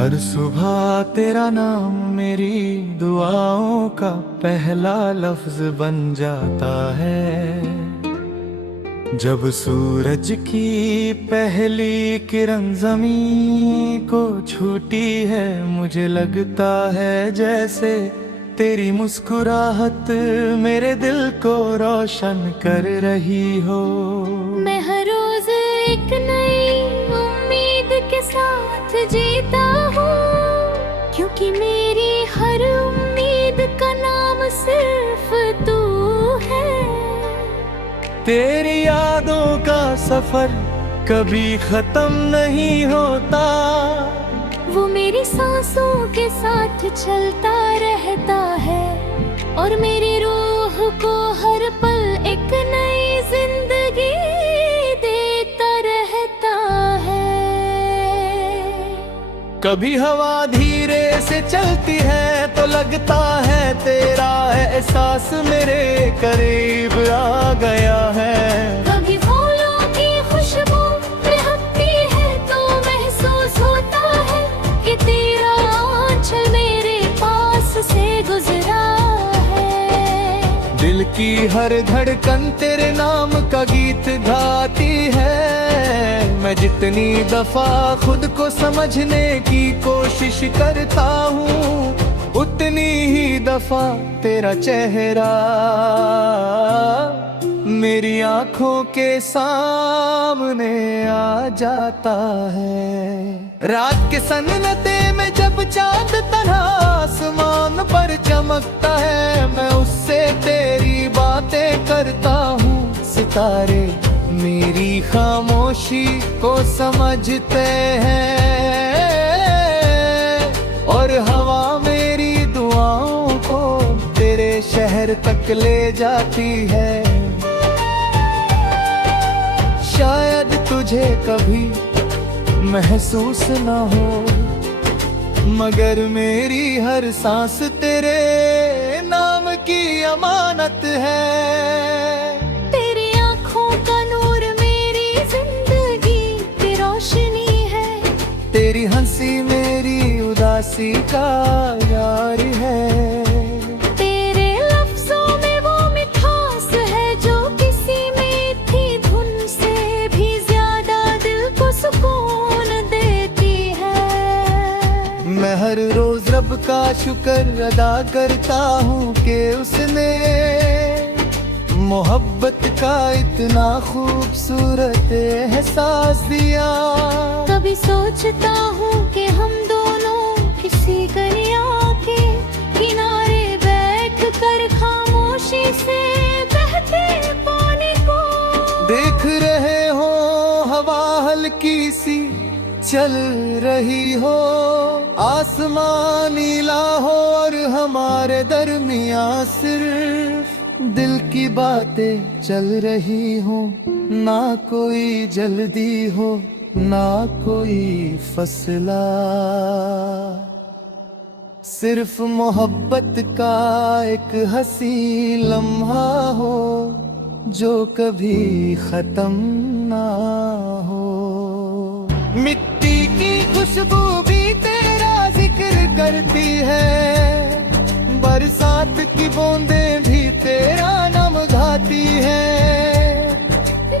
हर सुबह तेरा नाम मेरी दुआओं का पहला लफ्ज बन जाता है। जब सूरज की पहली किरण ज़मीं को छूती है, मुझे लगता है जैसे तेरी मुस्कुराहट मेरे दिल को रोशन कर रही हो। मैं हर रोज एक नई उम्मीद के साथ जीता हूँ, क्योंकि मेरी हर उम्मीद का नाम सिर्फ तू है। तेरी यादों का सफर कभी खत्म नहीं होता, वो मेरी सांसों के साथ चलता रहता है, और मेरी रूह को हर पल एक नई जिंदगी देता रहता है। कभी हवा धीरे से चलती है तो लगता है तेरा एहसास मेरे करीब आ गया है। कभी फूलों की खुशबू महकती है तो महसूस होता है कि तेरा आंचल मेरे पास से गुजरा है। दिल की हर धड़कन तेरे नाम का गीत गाती है। मैं जितनी दफा खुद को समझने की कोशिश करता हूँ, उतनी ही दफा तेरा चेहरा मेरी आंखों के सामने आ जाता है। रात के सन्नाटे में जब चांद तन्हा आसमान पर चमकता है, मैं उससे तेरी बातें करता हूँ। सितारे मेरी खामोशी को समझते हैं, और हवा मेरी दुआओं को तेरे शहर तक ले जाती है। शायद तुझे कभी महसूस न हो, मगर मेरी हर सांस तेरे नाम की अमानत है। तेरी आंखों का नूर मेरी जिंदगी की रोशनी है, तेरी हंसी मेरी उदासी का यार है। तेरे लफ्जों में वो मिठास है जो किसी मीठी धुन से भी ज्यादा दिल को सुकून देती है। मैं हर रोज रब का शुक्र अदा करता हूँ कि उसने मोहब्बत का इतना खूबसूरत एहसास दिया। कभी सोचता हूँ कि हम दोनों किसी दरिया के किनारे बैठ कर खामोशी से बहते पानी को देख रहे हो। हवा हल्की सी चल रही हो, आसमान नीला हो, और हमारे दरमियाँ सिर्फ दिल की बातें चल रही हो। ना कोई जल्दी हो, ना कोई फसला, सिर्फ मोहब्बत का एक हंसी लम्हा हो जो कभी खत्म ना हो। मिट्टी की खुशबू भी तेरा जिक्र करती है, बरसात की बूंदें भी तेरा नाम गाती है।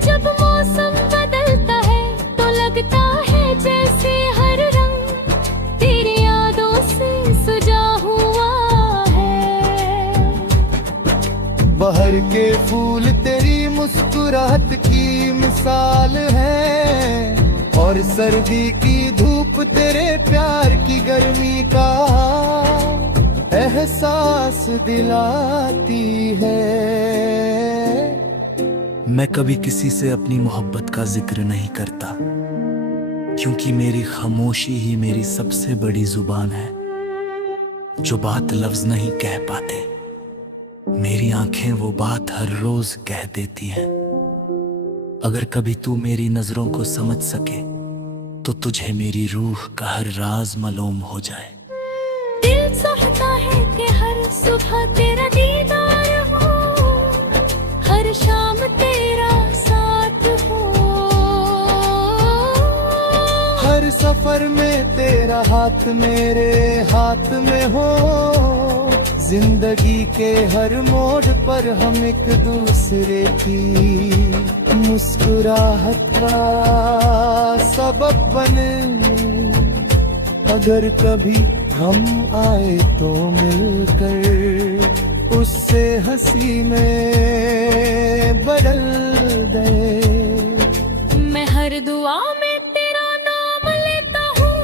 जब मौसम बदलता है तो लगता है जैसे हर रंग तेरी यादों से सजा हुआ है। बहर के फूल तेरी मुस्कुराहट की मिसाल है, और सर्दी की धूप तेरे प्यार की गर्मी का एहसास दिलाती है। मैं कभी किसी से अपनी मोहब्बत का जिक्र नहीं करता, क्योंकि मेरी खामोशी ही मेरी सबसे बड़ी जुबान है। जो बात लफ्ज नहीं कह पाते, मेरी आंखें वो बात हर रोज कह देती हैं। अगर कभी तू मेरी नजरों को समझ सके तो तुझे मेरी रूह का हर राज मालूम हो जाए। दिल चाहता है कि हर सुबह तेरा दीदार हो, हर शाम तेरा साथ हो। हर सफर सफर में तेरा हाथ मेरे हाथ में हो, जिंदगी के हर मोड़ पर हम एक दूसरे की मुस्कुराहट का सबब बने। अगर कभी हम आए तो मिलकर उससे हंसी में बदल दे। मैं हर दुआ में तेरा नाम लेता हूँ,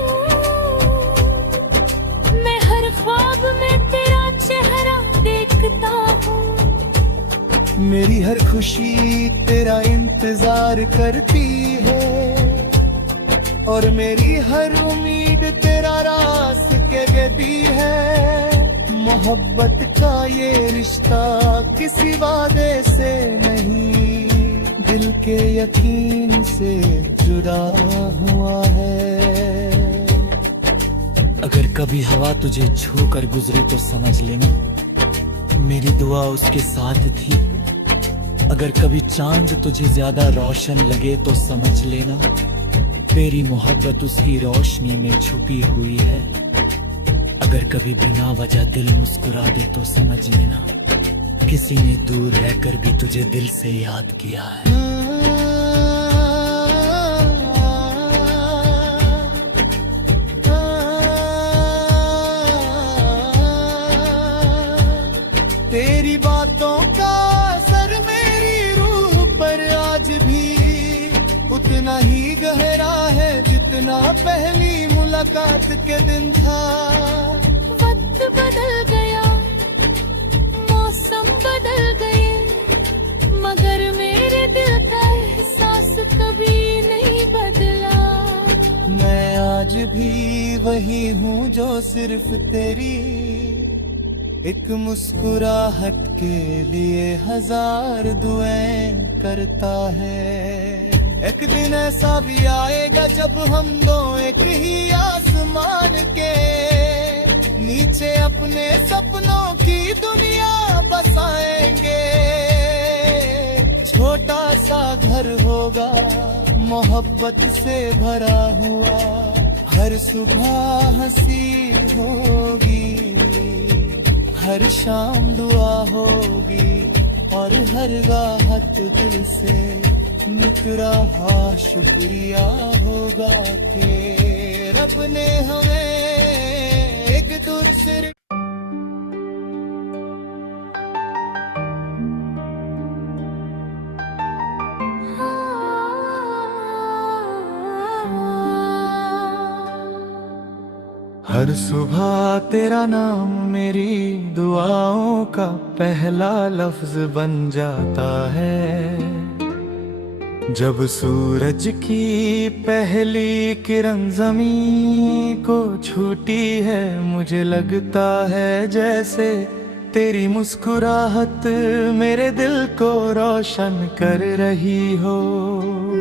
मैं हर ख्वाब में तेरा चेहरा देखता हूँ। मेरी हर खुशी तेरा इंतजार करती है, और मेरी हर उम्मीद तेरा रास के कहती है। मोहब्बत का ये रिश्ता किसी वादे से नहीं, दिल के यकीन से जुड़ा हुआ है। अगर कभी हवा तुझे छू कर गुजरे तो समझ लेना मेरी दुआ उसके साथ थी। अगर कभी चांद तुझे ज्यादा रोशन लगे तो समझ लेना तेरी मोहब्बत उसकी रोशनी में छुपी हुई है। अगर कभी बिना वजह दिल मुस्कुरा दे तो समझ लेना किसी ने दूर रहकर भी तुझे दिल से याद किया है। तेरी बातों का असर मेरी रूह पर आज भी उतना ही गहरा है जितना पहली मुलाकात के दिन था। वक्त बदल गया, मौसम बदल गए, मगर मेरे दिल का एहसास कभी नहीं बदला। मैं आज भी वही हूँ जो सिर्फ तेरी एक मुस्कुराहट के लिए हजार दुआएं करता है। एक दिन ऐसा भी आएगा जब हम दो एक ही आसमान के नीचे अपने सपनों की दुनिया बसाएंगे। छोटा सा घर होगा मोहब्बत से भरा हुआ, हर सुबह हंसी होगी, हर शाम दुआ होगी, और हर राहत दिल से निकरा हा शुक्रिया होगा कि रब ने हमें एक दूसरे। हर सुबह तेरा नाम मेरी दुआओं का पहला लफ्ज बन जाता है। जब सूरज की पहली किरण ज़मीं को छूती है, मुझे लगता है जैसे तेरी मुस्कुराहत मेरे दिल को रोशन कर रही हो।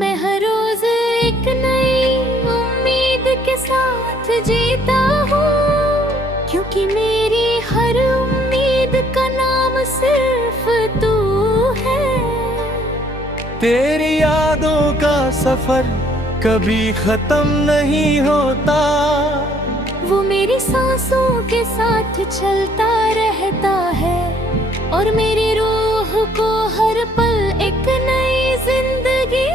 मैं हर रोज एक नई उम्मीद के साथ जीता हूँ, क्योंकि मेरी हर उम्मीद का नाम सिर्फ तू है। तेरी यादों का सफर कभी खत्म नहीं होता, वो मेरी सांसों के साथ चलता रहता है, और मेरी रूह को हर पल एक नई जिंदगी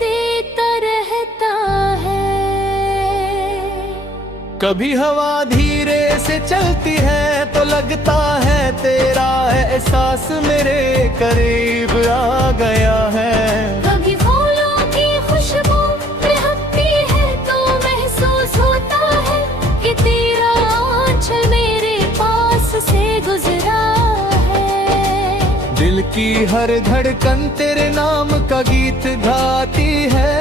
देता रहता है। कभी हवा धीरे से चलती है तो लगता है तेरा एहसास मेरे करीब आ गया है। कभी फूलों की खुशबू महकती है तो महसूस होता है कि तेरा आंचल मेरे पास से गुजरा है। दिल की हर धड़कन तेरे नाम का गीत गाती है।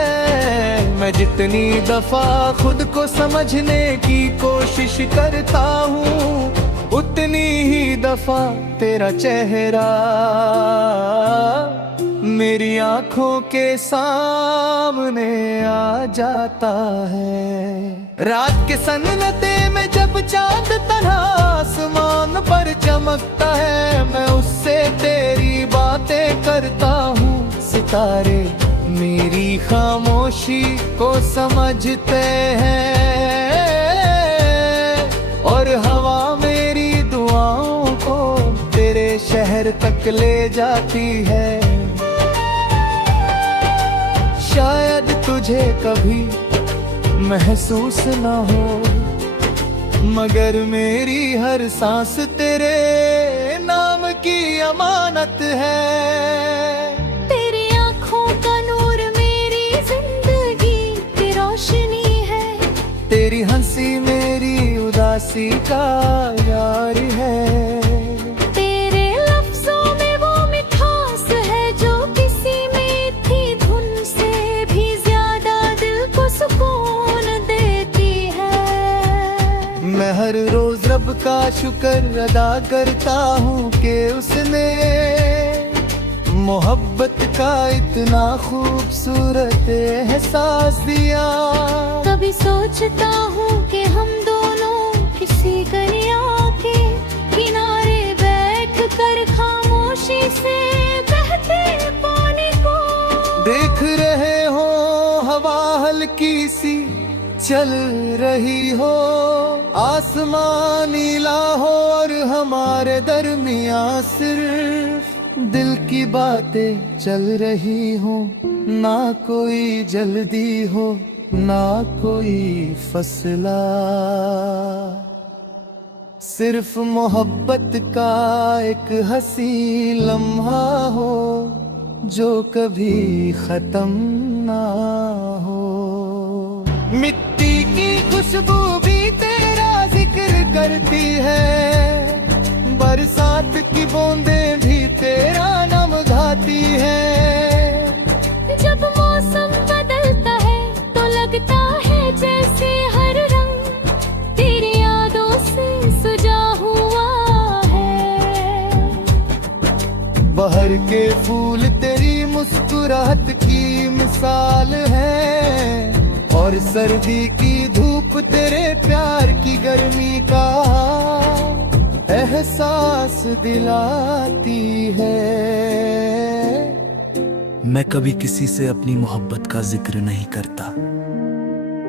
मैं जितनी दफा खुद को समझने की कोशिश करता हूँ, उतनी ही दफा तेरा चेहरा मेरी आंखों के सामने आ जाता है। रात के सन्नाटे में जब चांद तन्हा आसमान पर चमकता है, मैं उससे तेरी बातें करता हूँ। सितारे मेरी खामोशी को समझते हैं और हवा मेरी दुआओं को तेरे शहर तक ले जाती है। शायद तुझे कभी महसूस न हो, मगर मेरी हर सांस तेरे नाम की अमानत है। तेरी आँखों का नूर मेरी जिंदगी की रोशनी है। तेरी हंसी मेरी उदासी का यार है। तेरे लफ्जों में वो मिठास है जो किसी मीठी धुन से भी ज्यादा दिल को सुकून देती है। मैं हर रोज रब का शुक्र अदा करता हूँ कि उसने मोहब्बत का इतना खूबसूरत एहसास दिया। कभी सोचता हूँ कि हम दोनों किसी दरिया के किनारे बैठ कर खामोशी से बहते पानी को देख रहे हो, हवा हल्की सी चल रही हो, आसमान नीला हो और हमारे दरमियाँ सिर्फ दिल की बातें चल रही हो। ना कोई जल्दी हो, ना कोई फसला, सिर्फ मोहब्बत का एक हंसी लम्हा हो जो कभी खत्म ना हो। मिट्टी की खुशबू भी तेरा जिक्र करती है, बरसात की बूंदें भी तेरा नाम गाती है। जब मौसम बदलता है तो लगता है जैसे हर रंग तेरी यादों से सजा हुआ है। बहर के फूल तेरी मुस्कुराहट की मिसाल है और सर्दी की धूप तेरे प्यार की गर्मी का एहसास दिलाती है। मैं कभी किसी से अपनी मोहब्बत का जिक्र नहीं करता,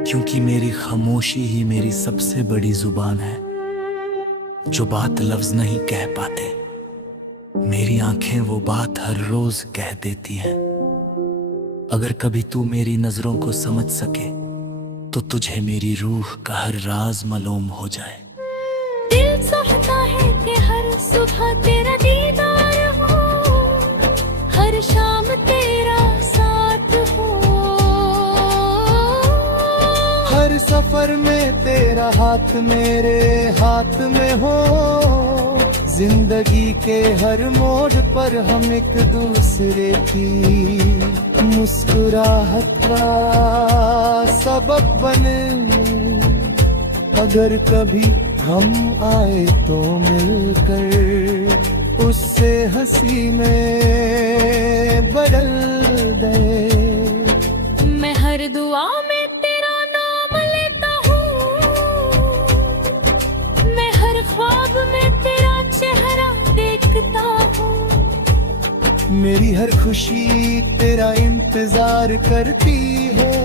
क्योंकि मेरी खामोशी ही मेरी सबसे बड़ी जुबान है। जो बात लफ्ज नहीं कह पाते, मेरी आंखें वो बात हर रोज कह देती हैं। अगर कभी तू मेरी नजरों को समझ सके तो तुझे मेरी रूह का हर राज मालूम हो जाए। दिल चाहता है कि हर सुबह तेरा दीदार हो, हर शाम तेरा साथ हो, हर सफर में तेरा हाथ मेरे हाथ में हो। जिंदगी के हर मोड़ पर हम एक दूसरे की मुस्कुराहट का सबब बने। अगर कभी हम आए तो मिलकर उससे हंसी में बदल दे। मैं हर दुआ में तेरा नाम लेता हूँ, मैं हर ख्वाब में तेरा चेहरा देखता हूँ। मेरी हर खुशी तेरा इंतजार करती है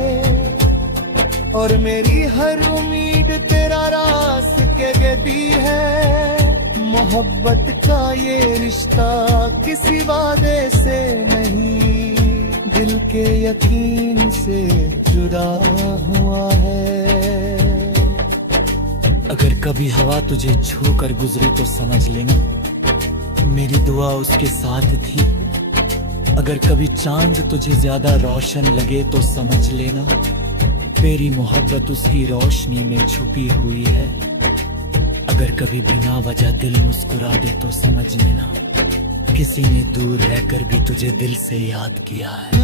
और मेरी हर उम्मीद तेरा रास कहती है। मोहब्बत का ये रिश्ता किसी वादे से नहीं, दिल के यकीन से जुड़ा हुआ है। अगर कभी हवा तुझे छू कर गुजरी तो समझ लेना मेरी दुआ उसके साथ थी। अगर कभी चांद तुझे ज्यादा रोशन लगे तो समझ लेना तेरी मोहब्बत उसकी रोशनी में छुपी हुई है। अगर कभी बिना वजह दिल मुस्कुरा दे तो समझ लेना किसी ने दूर रहकर भी तुझे दिल से याद किया है।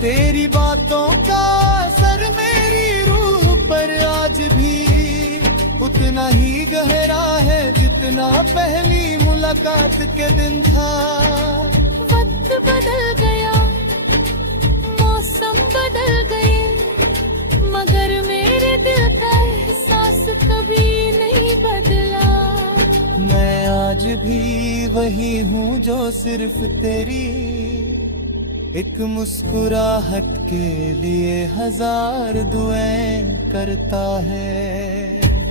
तेरी बातों का असर मेरी रूह पर आज भी उतना ही गहरा है जितना पहली मुलाकात के दिन था। वक्त बदल गया, मौसम बदल गए, मगर मेरे दिल का एहसास सिर्फ तेरी एक मुस्कुराहट के लिए हजार दुआएं करता है।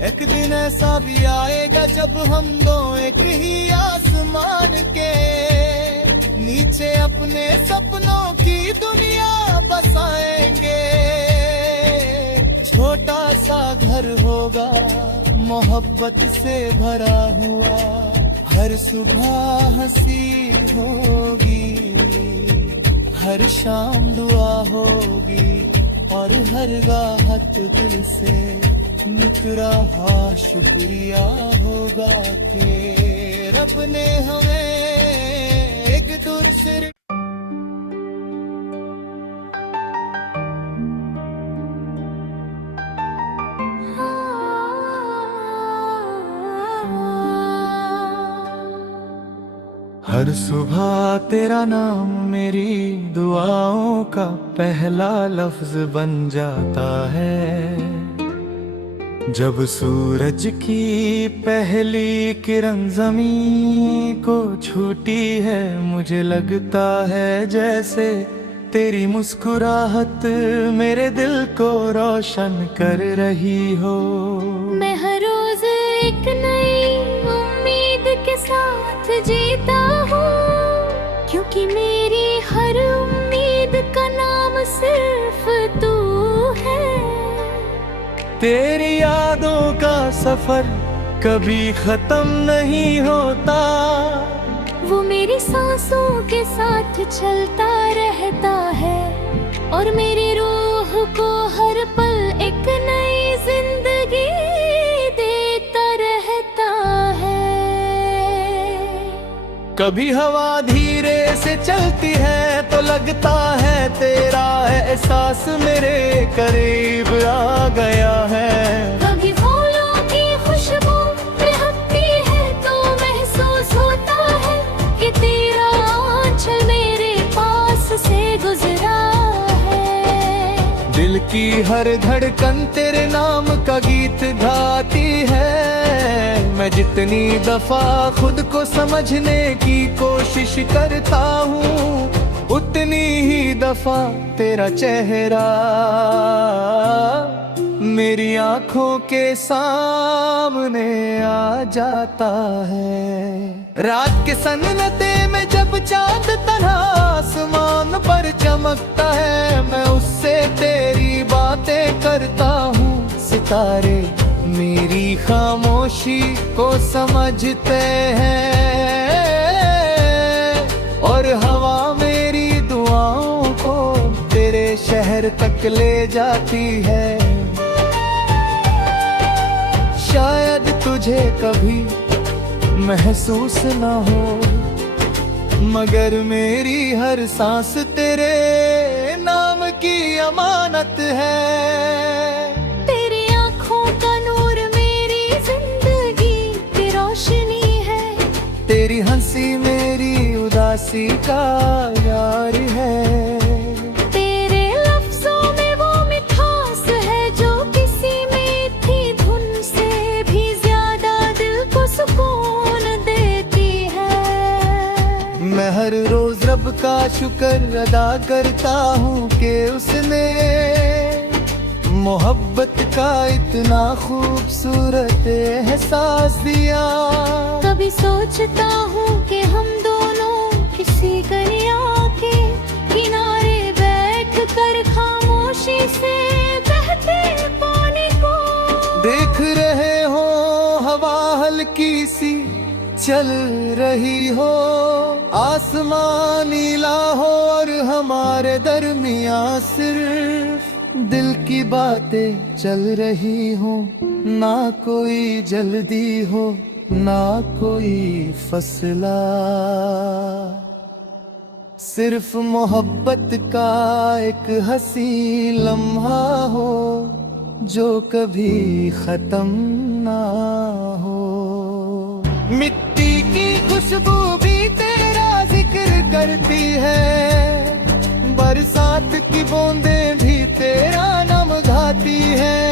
एक दिन ऐसा भी आएगा जब हम दो एक ही आसमान के नीचे अपने सपनों की दुनिया बसाएंगे। छोटा सा घर होगा मोहब्बत से भरा हुआ, हर सुबह हंसी होगी, हर शाम दुआ होगी और हर राहत दिल से निकला शुक्रिया होगा कि रब ने हमें एक दूसरे हर सुबह तेरा नाम मेरी दुआओं का पहला लफ्ज बन जाता है। जब सूरज की पहली किरण ज़मीं को छूती है, मुझे लगता है जैसे तेरी मुस्कुराहट मेरे दिल को रोशन कर रही हो। मैं हर रोज एक नई उम्मीद के साथ जीता हूँ, क्योंकि मेरी हर उम्मीद का नाम सिर्फ तू है। तेरी यादों का सफर कभी खत्म नहीं होता, वो मेरी सांसों के साथ चलता रहता है और मेरी रूह को हर पल एक नई जिंदगी देता रहता है। कभी हवा धीरे से चलती है तो लगता है तेरा एहसास मेरे करीब आ गया है। कभी फूलों की खुशबू महकती है तो महसूस होता है कि तेरा आंचल मेरे पास से गुजरा है। दिल की हर धड़कन तेरे नाम का गीत गाती है। मैं जितनी दफा खुद को समझने की कोशिश करता हूँ, उतनी ही दफा तेरा चेहरा मेरी आंखों के सामने आ जाता है। रात के सन्नाटे में जब चांद तन्हा आसमान पर चमकता है, मैं उससे तेरी बातें करता हूँ। सितारे मेरी खामोशी को समझते हैं और हवा मेरी दुआओं को तेरे शहर तक ले जाती है। शायद तुझे कभी महसूस न हो, मगर मेरी हर सांस तेरे नाम की अमानत है। तेरी आंखों का नूर मेरी जिंदगी की रोशनी है, तेरी हंसी मेरी उदासी का यार है। तेरे लफ्जों में वो मिठास है जो किसी मीठी धुन से भी ज्यादा दिल को सुकून देती है। मैं हर रोज रब का शुक्र अदा करता हूँ कि उसने मोहब्बत का इतना खूबसूरत एहसास दिया। कभी सोचता हूँ कि हम दोनों किसी दरिया के किनारे बैठ कर खामोशी से बहते पानी को देख रहे हो, हवा हल्की सी चल रही हो, आसमान नीला हो और हमारे दरमियाँ सिर्फ दिल की बातें चल रही हो। ना कोई जल्दी हो ना कोई फसला, सिर्फ मोहब्बत का एक हंसी लम्हा हो जो कभी खत्म ना हो। मिट्टी की खुशबू भी तेरा जिक्र करती है, बरसात की बूंदें भी तेरा नाम गाती है।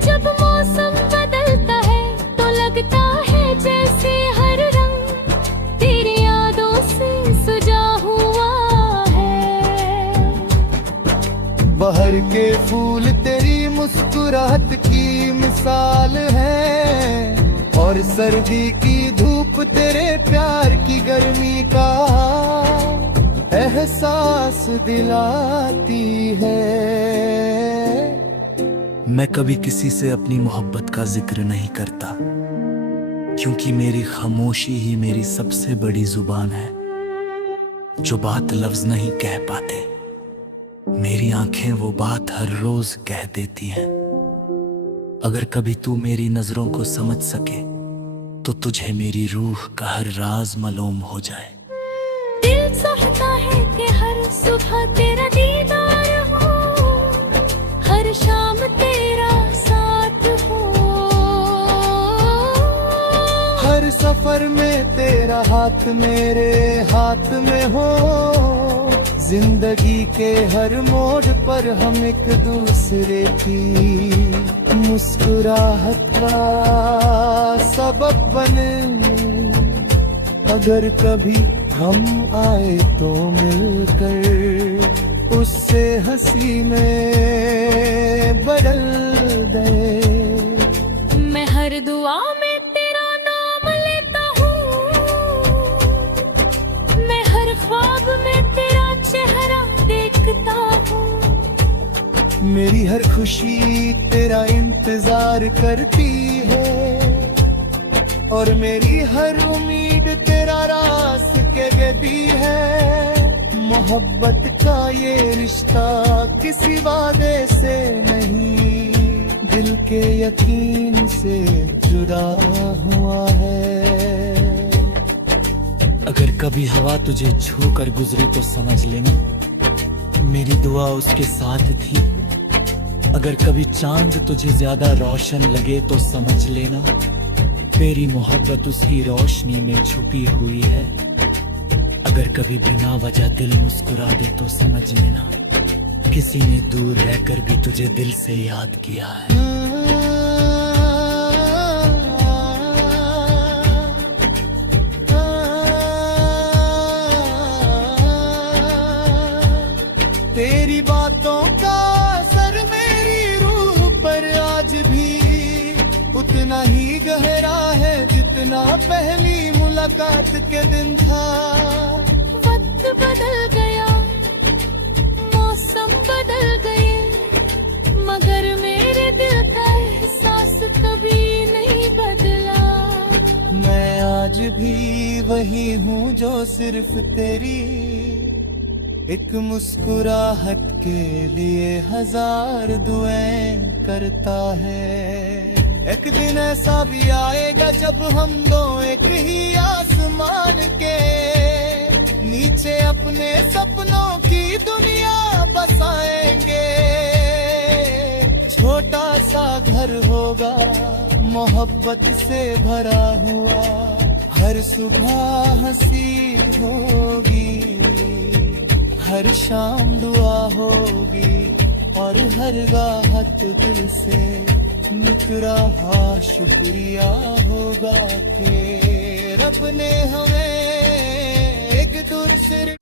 जब मौसम बदलता है तो लगता है जैसे हर रंग तेरी के फूल तेरी मुस्कुराहट की मिसाल है, और सर्दी की धूप तेरे प्यार की गर्मी का एहसास दिलाती है। मैं कभी किसी से अपनी मोहब्बत का जिक्र नहीं करता, क्योंकि मेरी खामोशी ही मेरी सबसे बड़ी जुबान है। जो बात लफ्ज नहीं कह पाते, मेरी आंखें वो बात हर रोज कह देती हैं। अगर कभी तू मेरी नजरों को समझ सके, तो तुझे मेरी रूह का हर राज मालूम हो जाए। दिल चाहता है कि हर सुबह तेरा दीदार हो, हर शाम तेरा साथ हो, हर सफर में तेरा हाथ मेरे हाथ में हो, जिंदगी के हर मोड़ पर हम एक दूसरे की मुस्कुराहट का सबब बने। अगर कभी हम आए तो मिलकर उससे हंसी में बदल दे। मैं हर दुआ में तेरा नाम लेता हूँ, मैं हर ख्वाब में तेरा चेहरा देखता हूँ। मेरी हर खुशी तेरा इंतजार करती है, और मेरी हर उम्मीद तेरा रास के दी है। मोहब्बत का ये रिश्ता किसी वादे से नहीं, दिल के यकीन से जुड़ा हुआ है। अगर कभी हवा तुझे छू कर गुजरी तो समझ लेना, मेरी दुआ उसके साथ थी। अगर कभी चांद तुझे ज्यादा रोशन लगे तो समझ लेना, तेरी मोहब्बत उसकी रोशनी में छुपी हुई है। अगर कभी बिना वजह दिल मुस्कुरा दे तो समझ लेना, किसी ने दूर रहकर भी तुझे दिल से याद किया है। तेरी बातों का असर मेरी रूह पर आज भी उतना ही गहरा है, जितना पहली मुलाकात के दिन था। वक्त बदल गया, मौसम बदल गए, मगर मेरे दिल का एहसास कभी नहीं बदला। मैं आज भी वही हूँ जो सिर्फ तेरी एक मुस्कुराहट के लिए हजार दुआएं करता है। एक दिन ऐसा भी आएगा जब हम दो एक ही आसमान के नीचे अपने सपनों की दुनिया बसाएंगे। छोटा सा घर होगा मोहब्बत से भरा हुआ, हर सुबह हंसी होगी, हर शाम दुआ होगी, और हर राहत दिल से निकरा हा शुक्रिया होगा कि रब ने हमें एक दूसरे।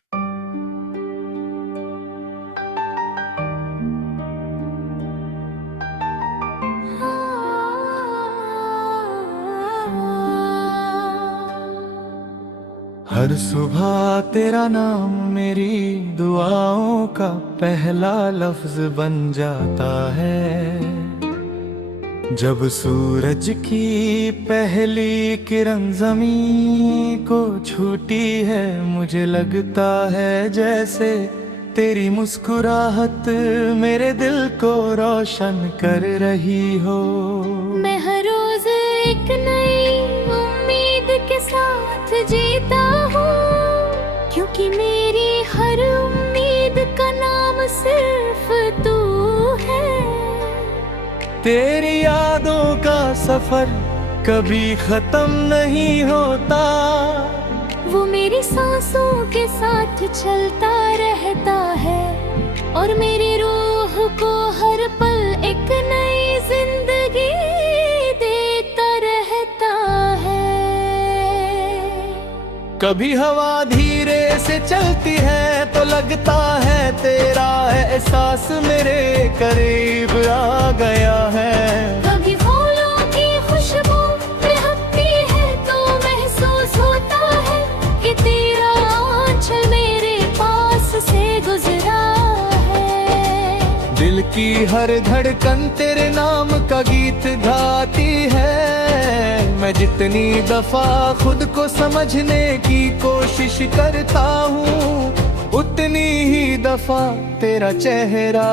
हर सुबह तेरा नाम मेरी दुआओं का पहला लफ्ज बन जाता है। जब सूरज की पहली किरण ज़मीं को छूती है, मुझे लगता है जैसे तेरी मुस्कुराहट मेरे दिल को रोशन कर रही हो। मैं हर रोज एक नई उम्मीद के साथ जीता हूँ, क्योंकि मेरी हर उम्मीद का नाम सिर्फ तू है। तेरी यादों का सफर कभी खत्म नहीं होता, वो मेरी सांसों के साथ चलता रहता है, और मेरी रूह को हर पल एक नई जिंदगी देता रहता है। कभी हवा धीरे से चलती है तो लगता है तेरा एहसास मेरे करीब आ गया है। कभी फूलों की खुशबू महकती है तो महसूस होता है कि तेरा आंचल मेरे पास से गुजरा है। दिल की हर धड़कन तेरे नाम का गीत गाती है। मैं जितनी दफा खुद को समझने की कोशिश करता हूँ उतनी ही दफा तेरा चेहरा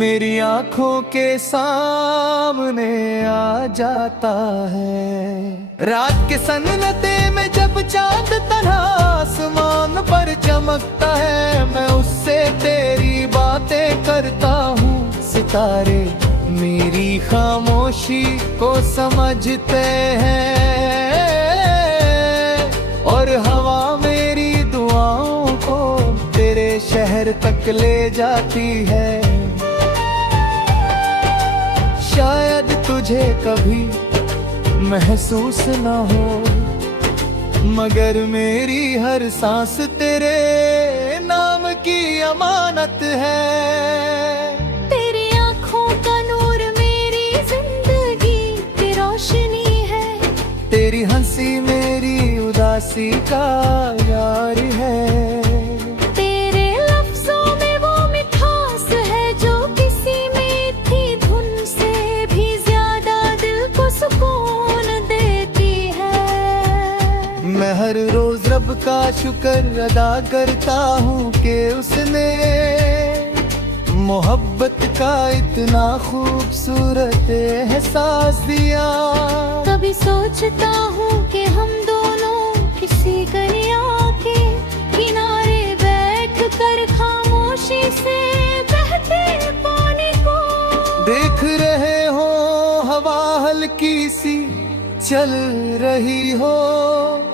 मेरी आंखों के सामने आ जाता है। रात के सन्नाटे में जब चांद तन्हा आसमान पर चमकता है मैं उससे तेरी बातें करता हूँ। सितारे मेरी खामोशी को समझते हैं और हवा मेरी दुआओं को तेरे शहर तक ले जाती है। शायद तुझे कभी महसूस न हो मगर मेरी हर सांस तेरे नाम की अमानत है। तेरी हंसी मेरी उदासी का यार है। तेरे लफ्जों में वो मिठास है जो किसी मीठी धुन से भी ज्यादा दिल को सुकून देती है। मैं हर रोज रब का शुक्र अदा करता हूँ कि उसने मोहब्बत का इतना खूबसूरत एहसास दिया। कभी सोचता हूँ कि हम दोनों किसी दरिया के किनारे बैठ कर खामोशी से बहते पानी को देख रहे हो। हवा हल्की सी चल रही हो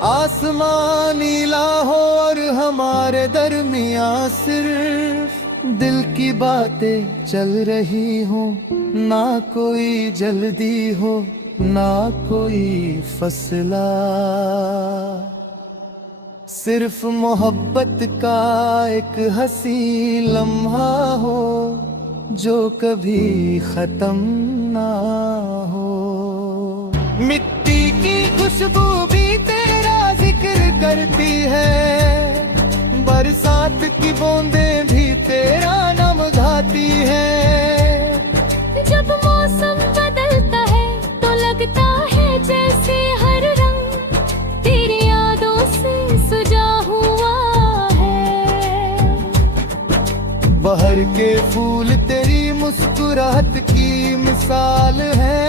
आसमान नीला हो और हमारे दरमियाँ सिर्फ दिल की बातें चल रही हो। ना कोई जल्दी हो ना कोई फसला सिर्फ मोहब्बत का एक हंसी लम्हा हो जो कभी खत्म ना हो। मिट्टी की खुशबू भी तेरा जिक्र करती है। बरसात की बूंदें भी तेरा नाम गाती है। जब मौसम बदलता है तो लगता है जैसे हर रंग तेरी यादों से सजा हुआ है। बहर के फूल तेरी मुस्कुराहट की मिसाल है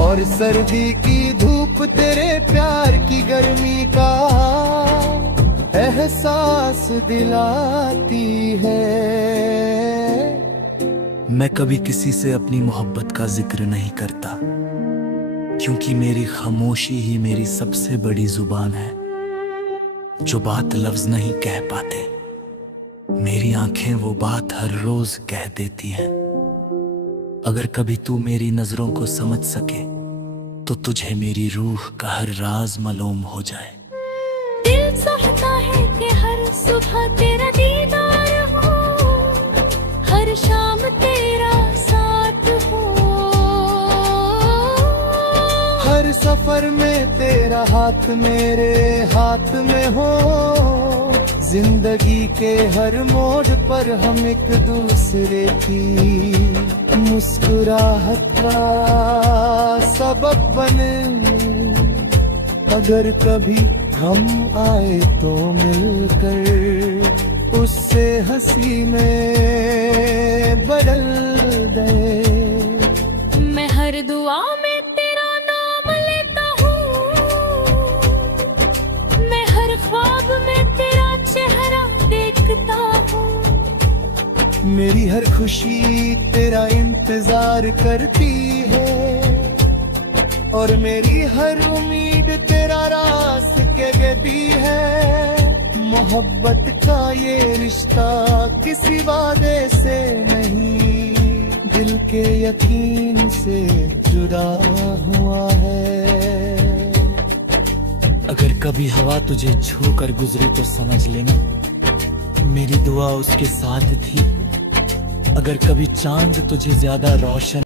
और सर्दी की धूप तेरे प्यार की गर्मी का एहसास दिलाती है। मैं कभी किसी से अपनी मोहब्बत का जिक्र नहीं करता क्योंकि मेरी खामोशी ही मेरी सबसे बड़ी जुबान है। जो बात लफ्ज नहीं कह पाते मेरी आंखें वो बात हर रोज कह देती हैं। अगर कभी तू मेरी नजरों को समझ सके तो तुझे मेरी रूह का हर राज मालूम हो जाए। दिल चाहता है कि हर सुबह तेरा दीदार हो हर शाम तेरा साथ हो। हर सफर में तेरा हाथ मेरे हाथ में हो। जिंदगी के हर मोड़ पर हम एक दूसरे की मुस्कुराहट का सबब बने। अगर कभी हम आए तो मिलकर उससे हंसी में बदल दे। मैं हर दुआ में तेरा नाम लेता हूँ। मैं हर ख्वाब में तेरा चेहरा देखता हूँ। मेरी हर खुशी तेरा इंतजार करती है और मेरी हर उम्मीद तेरा रास के दी है। मोहब्बत का ये रिश्ता किसी वादे से नहीं दिल के यकीन से जुड़ा हुआ है। अगर कभी हवा तुझे छू कर गुजरे तो समझ लेना मेरी दुआ उसके साथ थी। अगर कभी चांद तुझे ज्यादा रोशन